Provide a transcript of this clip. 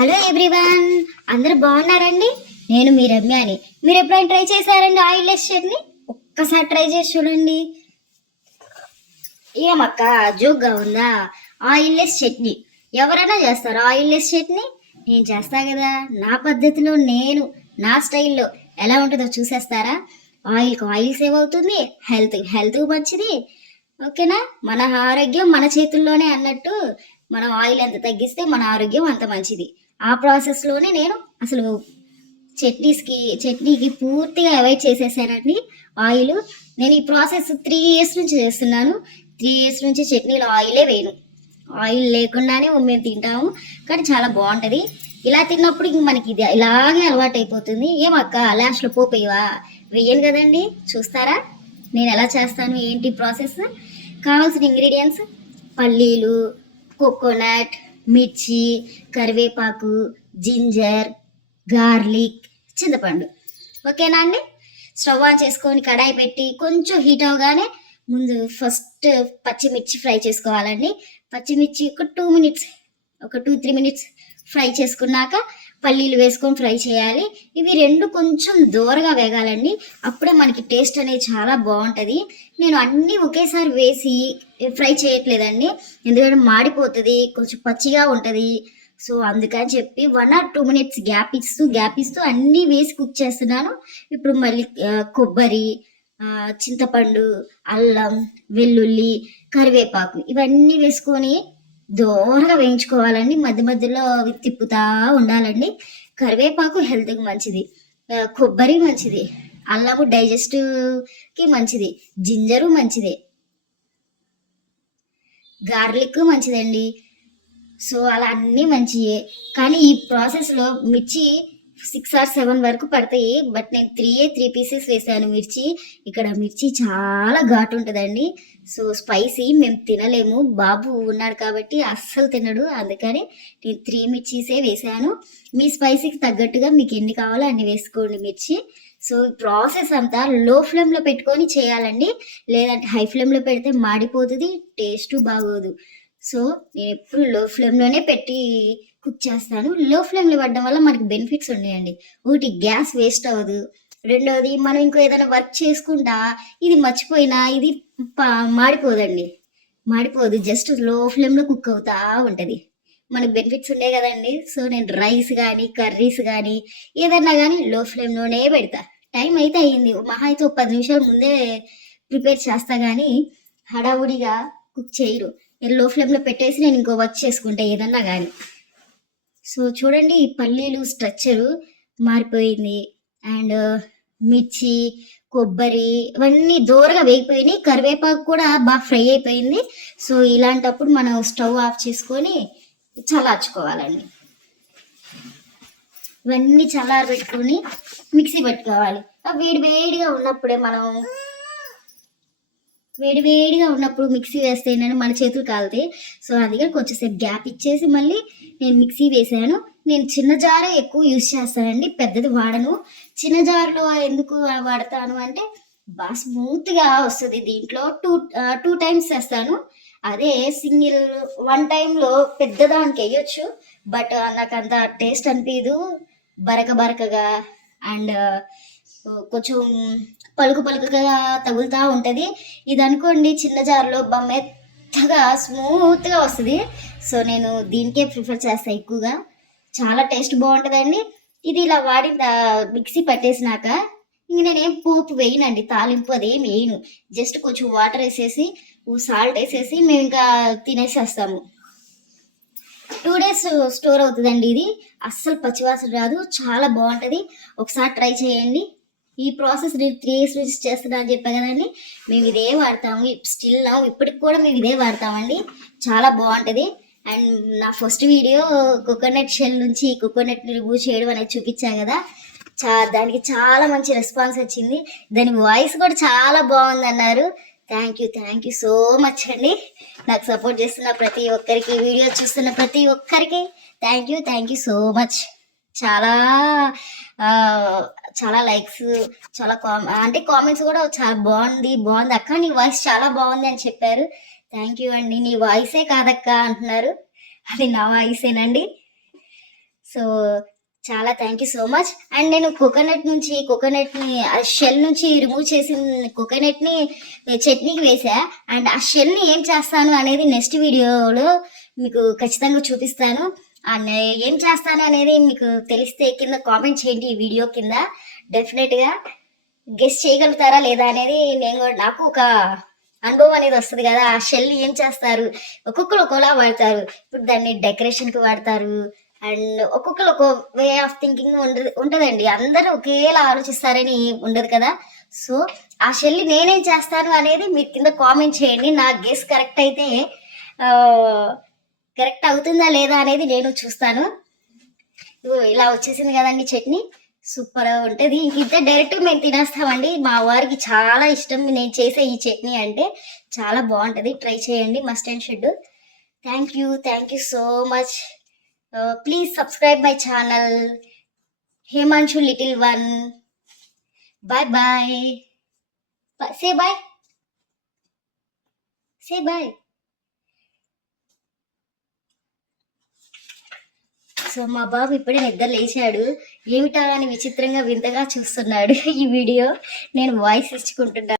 Hello everyone, అందరూ బాగున్నారండి? నేను మీ రమ్యాని. మీరు ఎప్పుడైనా ట్రై చేశారండి ఆయిల్లెస్ చట్నీ? ఒక్కసారి ట్రై చేసి చూడండి. ఏమక్క జోక్గా ఉందా? ఆయిల్లెస్ చట్నీ ఎవరైనా చేస్తారు. ఆయిల్లెస్ చట్నీ నేను చేస్తా కదా, నా పద్ధతిలో, నేను నా స్టైల్లో ఎలా ఉంటుందో చూసేస్తారా? ఆయిల్ సేవ్ అవుతుంది, హెల్త్ మంచిది. ఓకేనా? మన ఆరోగ్యం మన చేతుల్లోనే అన్నట్టు, మనం ఆయిల్ ఎంత తగ్గిస్తే మన ఆరోగ్యం అంత మంచిది. ఆ ప్రాసెస్లోనే నేను అసలు చట్నీకి పూర్తిగా అవాయిడ్ చేసేసానండి ఆయిల్. నేను ఈ ప్రాసెస్ 3 years నుంచి చేస్తున్నాను. 3 years నుంచి చట్నీలో ఆయిలే వేయను. ఆయిల్ లేకుండానే మేము తింటాము, కానీ చాలా బాగుంటుంది. ఇలా తిన్నప్పుడు ఇంక మనకి ఇది ఇలాగే అలవాటు అయిపోతుంది. ఏమక్క లాస్ట్లో పోపేవా? వేయను కదండి. చూస్తారా నేను ఎలా చేస్తాను, ఏంటి ప్రాసెస్? కావాల్సిన ఇంగ్రీడియంట్స్: పల్లీలు, కోకోనట్, మిర్చి, కరివేపాకు, జింజర్, గార్లిక్, చింతపండు. ఓకేనా అండి? స్టవ్ ఆన్ చేసుకొని కడాయి పెట్టి కొంచెం హీట్ అవగానే ముందు ఫస్ట్ పచ్చిమిర్చి ఫ్రై చేసుకోవాలండి. పచ్చిమిర్చి ఒక 2-3 మినిట్స్ ఫ్రై చేసుకున్నాక పల్లీలు వేసుకొని ఫ్రై చేయాలి. ఇవి రెండు కొంచెం దూరగా వేగాలండి. అప్పుడే మనకి టేస్ట్ అనేది చాలా బాగుంటుంది. నేను అన్నీ ఒకేసారి వేసి ఫ్రై చేయట్లేదండి, ఎందుకంటే మాడిపోతుంది, కొంచెం పచ్చిగా ఉంటుంది. సో అందుకని చెప్పి 1 or 2 minutes గ్యాప్ ఇస్తూ అన్నీ వేసి కుక్ చేస్తున్నాను. ఇప్పుడు మళ్ళీ కొబ్బరి, చింతపండు, అల్లం, వెల్లుల్లి, కరివేపాకు ఇవన్నీ వేసుకొని దోరగా వేయించుకోవాలండి. మధ్య మధ్యలో తిప్పుతా ఉండాలండి. కరివేపాకు హెల్త్కి మంచిది, కొబ్బరి మంచిది, అల్లము డైజెస్టివ్కి మంచిది, జింజరు మంచిదే, గార్లిక్ మంచిదండి. సో అలా అన్నీ మంచియే. కానీ ఈ ప్రాసెస్లో మిర్చి 6 or 7 వరకు పడతాయి, బట్ నేను 3 pieces వేసాను మిర్చి. ఇక్కడ మిర్చి చాలా ఘాటు ఉంటుందండి. సో స్పైసీ మేము తినలేము, బాబు ఉన్నాడు కాబట్టి అస్సలు తినడు, అందుకని నేను 3 మిర్చీసే వేసాను. మీ స్పైసీకి తగ్గట్టుగా మీకు ఎన్ని కావాలో అన్ని వేసుకోండి మిర్చి. సో ఈ ప్రాసెస్ అంతా లో ఫ్లేమ్లో పెట్టుకొని చేయాలండి, లేదంటే హై ఫ్లేమ్లో పెడితే మాడిపోతుంది, టేస్ట్ బాగోదు. సో నేను ఎప్పుడు లో ఫ్లేమ్లోనే పెట్టి కుక్ చేస్తాను. లో ఫ్లేమ్లో పడడం వల్ల మనకి బెనిఫిట్స్ ఉన్నాయండి. ఒకటి, గ్యాస్ వేస్ట్ అవ్వదు. రెండవది, మనం ఇంకో ఏదైనా వర్క్ చేసుకుంటా ఇది మర్చిపోయినా ఇది మాడిపోదు, జస్ట్ లో ఫ్లేమ్లో కుక్ అవుతా ఉంటుంది. మనకు బెనిఫిట్స్ ఉండే కదండి. సో నేను రైస్ కానీ కర్రీస్ కానీ ఏదన్నా కానీ లో ఫ్లేమ్లోనే పెడతా. టైం అయితే అయ్యింది, మహా అయితే 10 నిమిషాల ముందే ప్రిపేర్ చేస్తా, కానీ హడావుడిగా కుక్ చేయరు. నేను లో ఫ్లేమ్లో పెట్టేసి నేను ఇంకో వర్క్ చేసుకుంటా ఏదన్నా కానీ. సో చూడండి, ఈ పల్లీలు స్ట్రక్చరు మారిపోయింది, అండ్ మిర్చి, కొబ్బరి ఇవన్నీ దూరగా వేగిపోయినాయి, కరివేపాకు కూడా బాగా ఫ్రై అయిపోయింది. సో ఇలాంటప్పుడు మనం స్టవ్ ఆఫ్ చేసుకొని చల్లార్చుకోవాలండి. ఇవన్నీ చల్లారబెట్టుకొని మిక్సీ పెట్టుకోవాలి. వేడివేడిగా ఉన్నప్పుడు మిక్సీ వేస్తే ఏంటంటే మన చేతులు కాలుతాయి. సో అందుకని కొంచెంసేపు గ్యాప్ ఇచ్చేసి మళ్ళీ నేను మిక్సీ వేసాను. నేను చిన్న జారే ఎక్కువ యూజ్ చేస్తానండి, పెద్దది వాడను. చిన్న జార్లో ఎందుకు వాడతాను అంటే బాగా స్మూత్గా వస్తుంది. దీంట్లో టూ టైమ్స్ వేస్తాను. అదే సింగిల్ 1 టైంలో పెద్దదానికి వేయొచ్చు, బట్ నాకు అంత టేస్ట్ అనిపించదు. బరకగా అండ్ కొంచెం పలుకుగా తగులుతూ ఉంటుంది. ఇది అనుకోండి చిన్న జార్లో మెత్తగా స్మూత్గా వస్తుంది. సో నేను దీనికే ప్రిఫర్ చేస్తాను ఎక్కువగా, చాలా టేస్ట్ బాగుంటుందండి. ఇది ఇలా మిక్సీ పట్టేసినాక ఇంక నేనేం పోపు వేయనండి, తాలింపు అదేం వేయను. జస్ట్ కొంచెం వాటర్ వేసేసి సాల్ట్ వేసేసి మేము ఇంకా తినేసేస్తాము. 2 days స్టోర్ అవుతుందండి. ఇది అస్సలు పచ్చివాసన రాదు, చాలా బాగుంటుంది. ఒకసారి ట్రై చేయండి. ఈ ప్రాసెస్ నేను 3 years నుంచి చేస్తున్నా అని చెప్పా కదండి. మేము ఇదే వాడతాము, ఇప్పటికి కూడా మేము ఇదే వాడతామండి. చాలా బాగుంటుంది. అండ్ నా ఫస్ట్ వీడియో కోకోనట్ షెల్ నుంచి కోకోనట్ రిమూవ్ చేయడం అనేది చూపించా కదా, దానికి చాలా మంచి రెస్పాన్స్ వచ్చింది. దాని వాయిస్ కూడా చాలా బాగుంది అన్నారు. థ్యాంక్ యూ సో మచ్ అండి. నాకు సపోర్ట్ చేస్తున్న ప్రతి ఒక్కరికి, వీడియో చూస్తున్న ప్రతి ఒక్కరికి థ్యాంక్ యూ సో మచ్. చాలా చాలా లైక్స్, చాలా కామెంట్స్ కూడా చాలా బాగుంది అక్క, నీ వాయిస్ చాలా బాగుంది అని చెప్పారు. థ్యాంక్ యూ అండి. నీ వాయిసే కాదక్క అంటున్నారు, అది నా వాయిసేనండి. సో చాలా thank you so much. And నేను కోకోనట్ని ఆ షెల్ నుంచి రిమూవ్ చేసిన కోకోనట్ని చట్నీకి వేసా. అండ్ ఆ షెల్ని ఏం చేస్తాను అనేది నెక్స్ట్ వీడియోలో మీకు ఖచ్చితంగా చూపిస్తాను. అండ్ ఏం చేస్తాను అనేది మీకు తెలిస్తే కింద కామెంట్ చేయండి ఈ వీడియో కింద. డెఫినెట్గా గెస్ చేయగలుగుతారా లేదా అనేది నాకు ఒక అనుభవం అనేది వస్తుంది కదా. ఆ షెల్ని ఏం చేస్తారు, ఒక్కొక్కరు ఒక్కోలా వాడతారు. ఇప్పుడు దాన్ని డెకరేషన్కి వాడతారు. అండ్ ఒక్కొక్కరు ఒక్కో వే ఆఫ్ థింకింగ్ ఉంటుందండి. అందరూ ఒకేలా ఆలోచిస్తారని ఉండదు కదా. సో ఆ షెల్ని నేనేం చేస్తాను అనేది మీరు కింద కామెంట్ చేయండి. నా గెస్ కరెక్ట్ అయితే కరెక్ట్ అవుతుందా లేదా అనేది నేను చూస్తాను. ఇలా వచ్చేసింది కదండి చట్నీ, సూపర్ ఉంటుంది. ఇంత డైరెక్ట్ మేము తినేస్తామండి. మా వారికి చాలా ఇష్టం నేను చేసే ఈ చట్నీ అంటే. చాలా బాగుంటుంది, ట్రై చేయండి, must and should. Thank you so much. Please subscribe my channel Hemanshu little one. Bye bye. Say bye, say bye. So మా బాబు ఇప్పుడే నిద్ర లేచాడు. ఏమిటా అని విచిత్రంగా వింతగా చూస్తున్నాడు. ఈ వీడియో నేను వాయిస్ ఇచ్చుకుంటున్నాను.